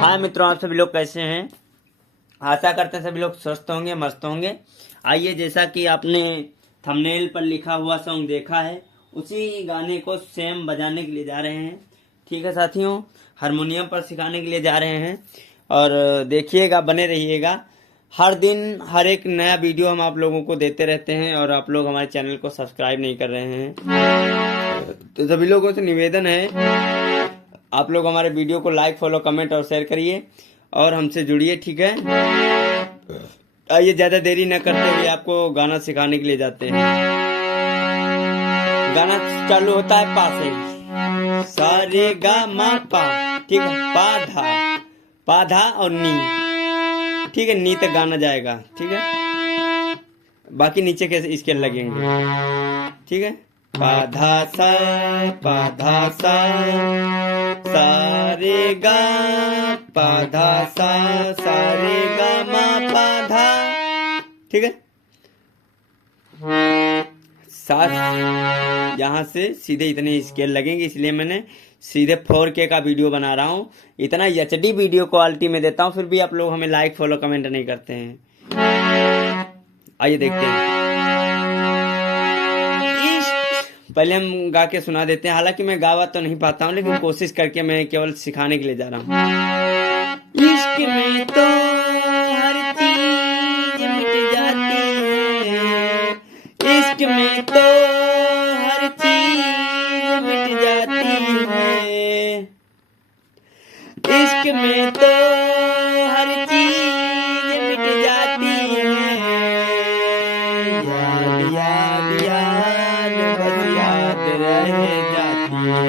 हाँ मित्रों, आप सभी लोग कैसे हैं? आशा करते हैं सभी लोग स्वस्थ होंगे, मस्त होंगे। आइए, जैसा कि आपने थंबनेल पर लिखा हुआ सॉन्ग देखा है, उसी गाने को सेम बजाने के लिए जा रहे हैं। ठीक है साथियों, हारमोनियम पर सिखाने के लिए जा रहे हैं और देखिएगा, बने रहिएगा। हर दिन हर एक नया वीडियो हम आप लोगों को देते रहते हैं और आप लोग हमारे चैनल को सब्सक्राइब नहीं कर रहे हैं, तो सभी लोगों से निवेदन है, आप लोग हमारे वीडियो को लाइक, फॉलो, कमेंट और शेयर करिए और हमसे जुड़िए। ठीक है, आइए ज़्यादा देरी न करते हुए आपको गाना सिखाने के लिए जाते हैं। गाना चालू होता है पा से, सा रे गा मा पा। ठीक है, पा धा, पा धा और नी। ठीक है, नी तक गाना जाएगा। ठीक है, बाकी नीचे के स्केल लगेंगे। ठीक है, पा धा सा, पा धा सा, सा रे गा, पा धा सा, सा रे गा मा पा धा। ठीक है, सात यहाँ से सीधे इतने स्केल लगेंगे, इसलिए मैंने सीधे 4K का वीडियो बना रहा हूँ। इतना HD वीडियो क्वालिटी में देता हूँ, फिर भी आप लोग हमें लाइक, फॉलो, कमेंट नहीं करते हैं। आइए देखते हैं। पहले हम गा के सुना देते हैं। हालांकि मैं गावा तो नहीं पाता हूँ, लेकिन कोशिश करके मैं केवल सिखाने के लिए जा रहा हूँ। इश्क में तो हर चीज मिट जाती है, इश्क में तो हर चीज मिट जाती है, इश्क में तो हर चीज मिट जाती है। याद याद याद बस याद रह जाती है,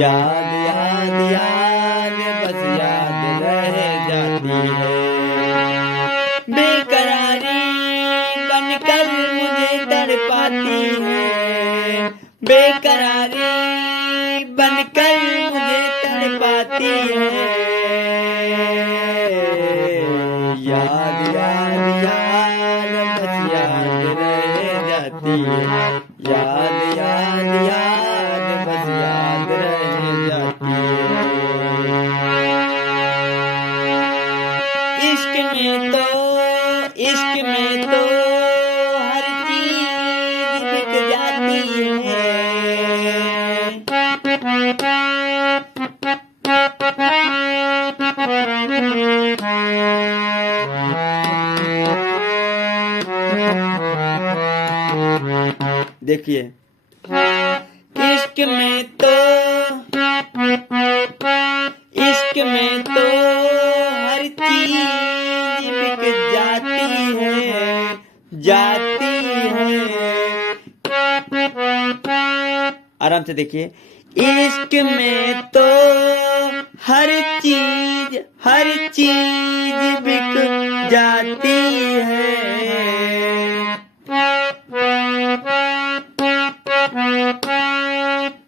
याद याद याद बस याद रह जाती है। बेकरारी बनकर मुझे तड़पाती है, बेकरारी बनकर मुझे तड़पाती है। याद याद याद बस याद रह जाती है, याद याद याद बस याद रह जाती है। इश्क में तो हर चीज बिक जाती है। देखिए, इश्क में तो हर चीज बिक जाती है। आराम से देखिए, इश्क में तो हर चीज बिक जाती है।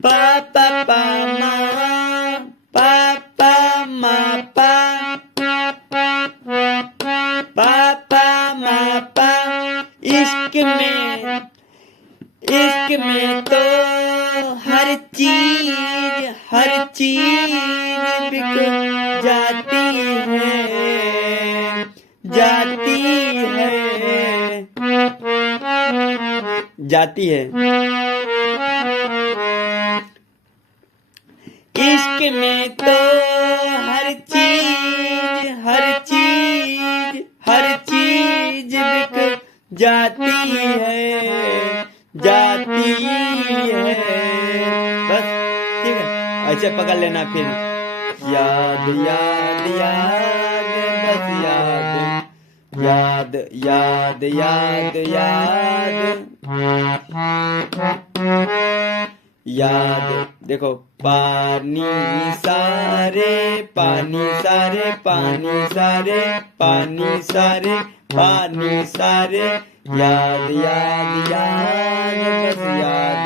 पा पा पा मा, पा पा मा पा, पा पा मा पा। इश्क में तो हर चीज बिक जाती है, जाती है, जाती है। इश्क में तो हर चीज, हर चीज, हर चीज बिक जाती है, जाती है। बस ठीक है, ऐसे पकड़ लेना। फिर याद याद याद, बस याद याद याद याद याद याद। देखो पानी सारे, पानी सारे, पानी सारे, पानी सारे, पानी सारे, याद याद याद, बस याद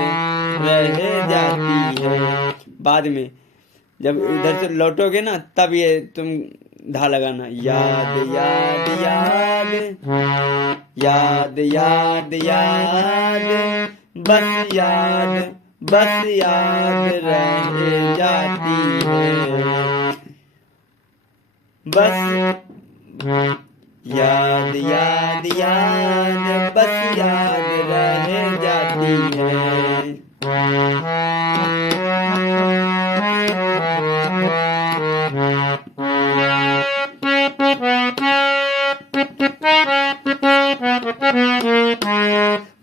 रह जाती है। बाद में जब उधर से लौटोगे ना, तब ये तुम धा लगाना। याद याद याद, याद याद याद, बस याद, बस याद रह जाती है, बस याद याद याद, बस याद रह जाती है।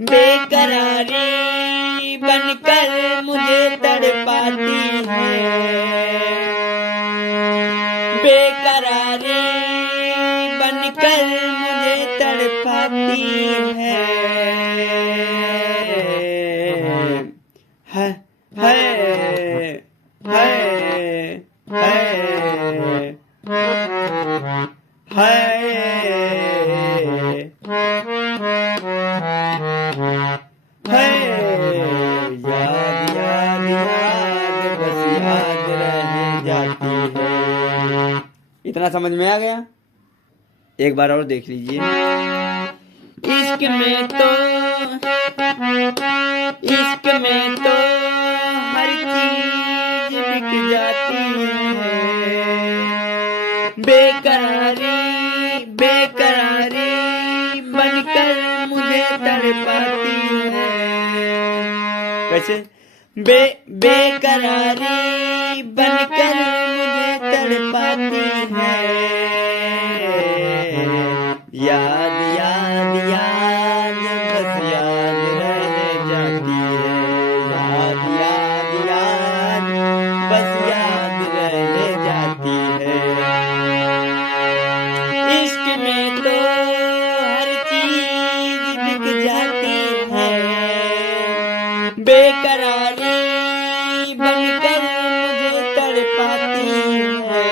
बेकरारी बनकर मुझे तड़पाती है, बेकरारी बनकर मुझे तड़पाती है, है, है, है, है, है, याद याद याद, बस याद रह जाती है। इतना समझ में आ गया? एक बार और देख लीजिए। इश्क में तो, इश्क में तो हर चीज बिक जाती है, बेकरारी, बेकरारी बनकर मुझे तड़पाती है। कैसे? बेकरारी बनकर मुझे तड़पाती है, याद याद याद, बस याद रह जाती है, याद याद याद, बस याद रह जाती है। इश्क में तो हर चीज बिक जाती है, बेकरारी बनकर मुझे तड़पाती है,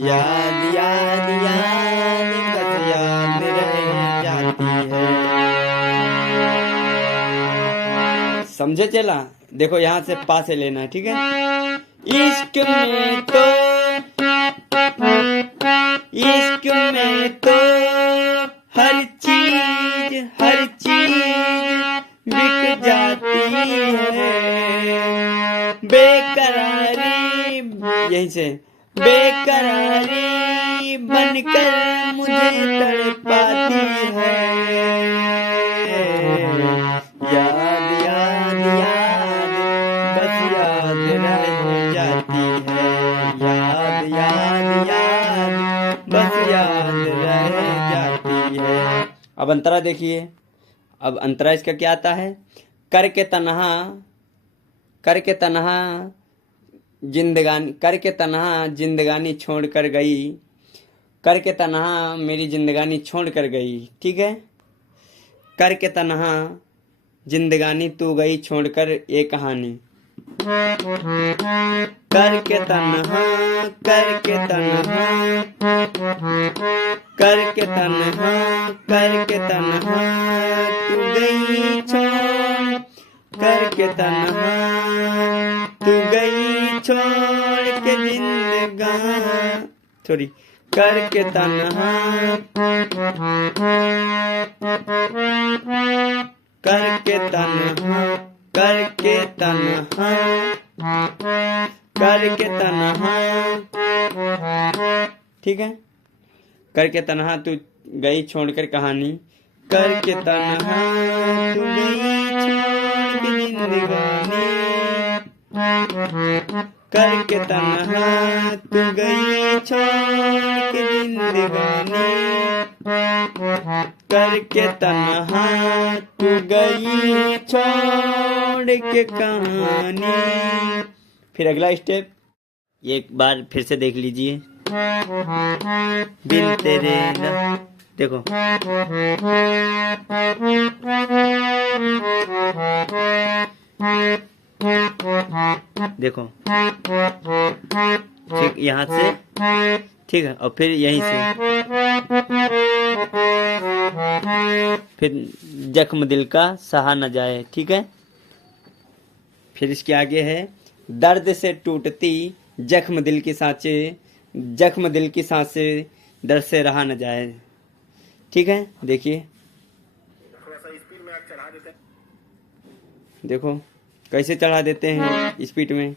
याद याद याद, बस याद रह जाती है। समझे चला? देखो यहाँ से पा से लेना है, ठीक है? इश्क में तो, इश्क में तो हर चीज, हर चीज बिक जाती है, बेकरारी, यहीं से, बेकरारी बनकर मुझे तड़पाती है, याद याद याद, बस याद रह जाती है, याद याद याद, बस याद रह जाती है। अब अंतरा देखिए। अब अंतरा इसका क्या आता है? करके तन्हा, करके तन्हा जिंदगानी, करके तन्हा जिंदगानी छोड़ कर गई, करके तन्हा मेरी जिंदगानी छोड़ कर गई, ठीक है? करके तन्हा जिंदगानी तू गई छोड़कर ये कहानी, करके तन्हा, करके तन्हा, करके तन्हा, करके तन्हा तू गई छोड़, करके तन्हा तू गई छोड़ के जिंदगानी, सॉरी, करके तन्हा, करके तन्हा, करके तन्हा, करके तन्हा, ठीक है। करके तन्हा तू गई छोड़कर कहानी, करके तन्हा तू गई छोड़ के जिंदगानी, करके तन्हा तू गई छोड़ के जिंदगानी, करके तन्हा तू गई छोड़ के कहानी। फिर अगला स्टेप एक बार फिर से देख लीजिए। बिन तेरे देखो, देखो ठीक यहाँ से, ठीक है, और फिर यहीं से, फिर जख्म दिल का सहा न जाए, ठीक है। फिर इसके आगे है, दर्द से टूटती जख्म दिल की सांसें, जख्म दिल की सांसें दर्द से रहा न जाए, ठीक है। देखिए देखो कैसे चढ़ा देते हैं स्पीड में,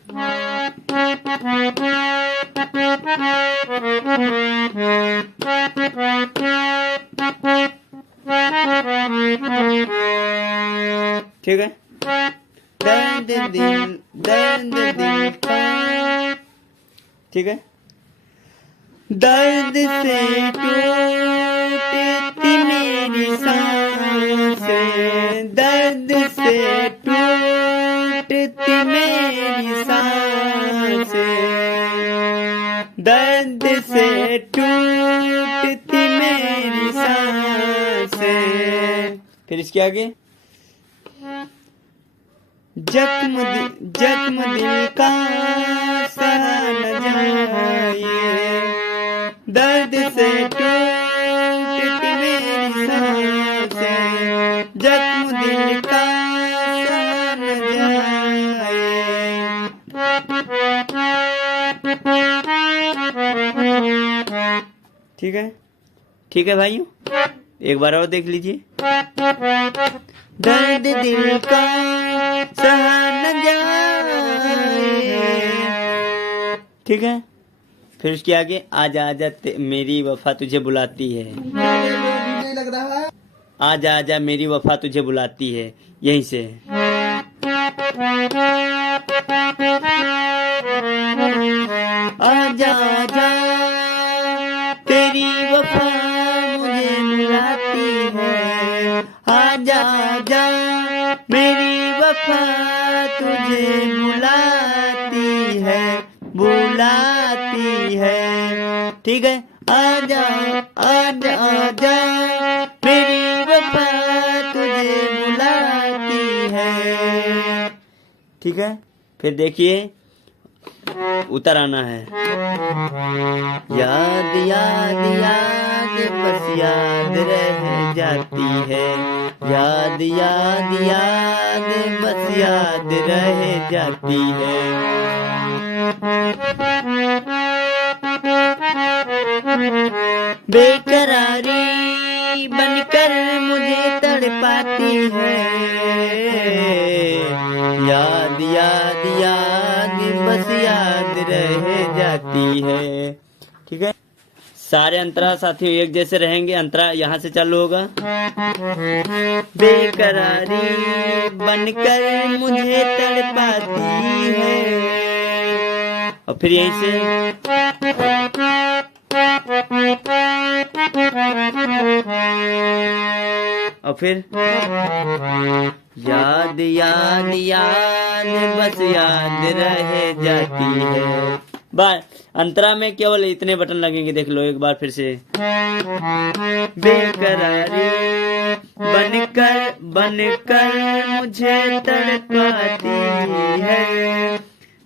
ठीक है। दर्द दिल, दर्द दिल का, ठीक है। दर्द से टूटती मेरी सांसें, दर्द से टूटती मेरी सांसें, दर्द से टूटती मेरी सांसें। फिर इसके आगे, जख्म दिल का सहा न जाए, दर्द से टूटती मेरी सांसें, जख्म दिल का सहा न जाए, ठीक है। ठीक है भाइयों, एक बार और देख लीजिए। दर्द दिल का सहा न जाए, ठीक है। फिर उसके आगे, आजा आजा मेरी वफा तुझे बुलाती है, आजा आजा मेरी वफा तुझे बुलाती है, यहीं से। आजा आजा तेरी वफा मुझे बुलाती है, आजा आजा मेरी वफा तुझे बुलाती है, बुलाती है, ठीक है। आजा आजा आजा मेरी वफा तुझे बुलाती है, ठीक है। फिर देखिए उतर आना है, याद याद याद बस याद रह जाती है, याद याद याद बस याद रह जाती है, बेकरारी बनकर मुझे तड़पाती है, याद याद याद बस याद रह जाती है, ठीक है। सारे अंतरा साथियों एक जैसे रहेंगे, अंतरा यहाँ से चालू होगा। बेकरारी बनकर मुझे तड़पाती है, और फिर यहीं से, और फिर याद याद याद बस याद रह जाती है। बार अंतरा में केवल इतने बटन लगेंगे, देख लो एक बार फिर से। बेकरारी बनकर बनकर मुझे तड़पाती है,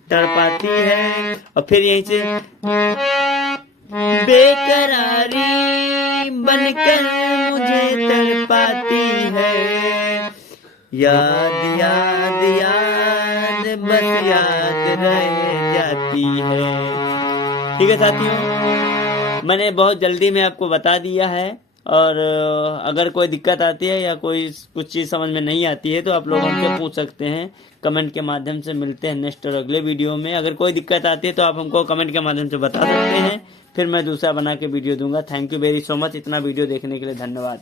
तड़पाती है, और फिर यहीं से, बेकरारी बनकर मुझे तड़पाती है, याद याद याद बस याद रह जाती है, ठीक है साथियों। मैंने बहुत जल्दी में आपको बता दिया है, और अगर कोई दिक्कत आती है या कोई कुछ चीज़ समझ में नहीं आती है तो आप लोग हमसे पूछ सकते हैं कमेंट के माध्यम से। मिलते हैं नेक्स्ट और अगले वीडियो में। अगर कोई दिक्कत आती है तो आप हमको कमेंट के माध्यम से बता सकते हैं, फिर मैं दूसरा बना के वीडियो दूंगा। Thank you very so much. इतना वीडियो देखने के लिए धन्यवाद।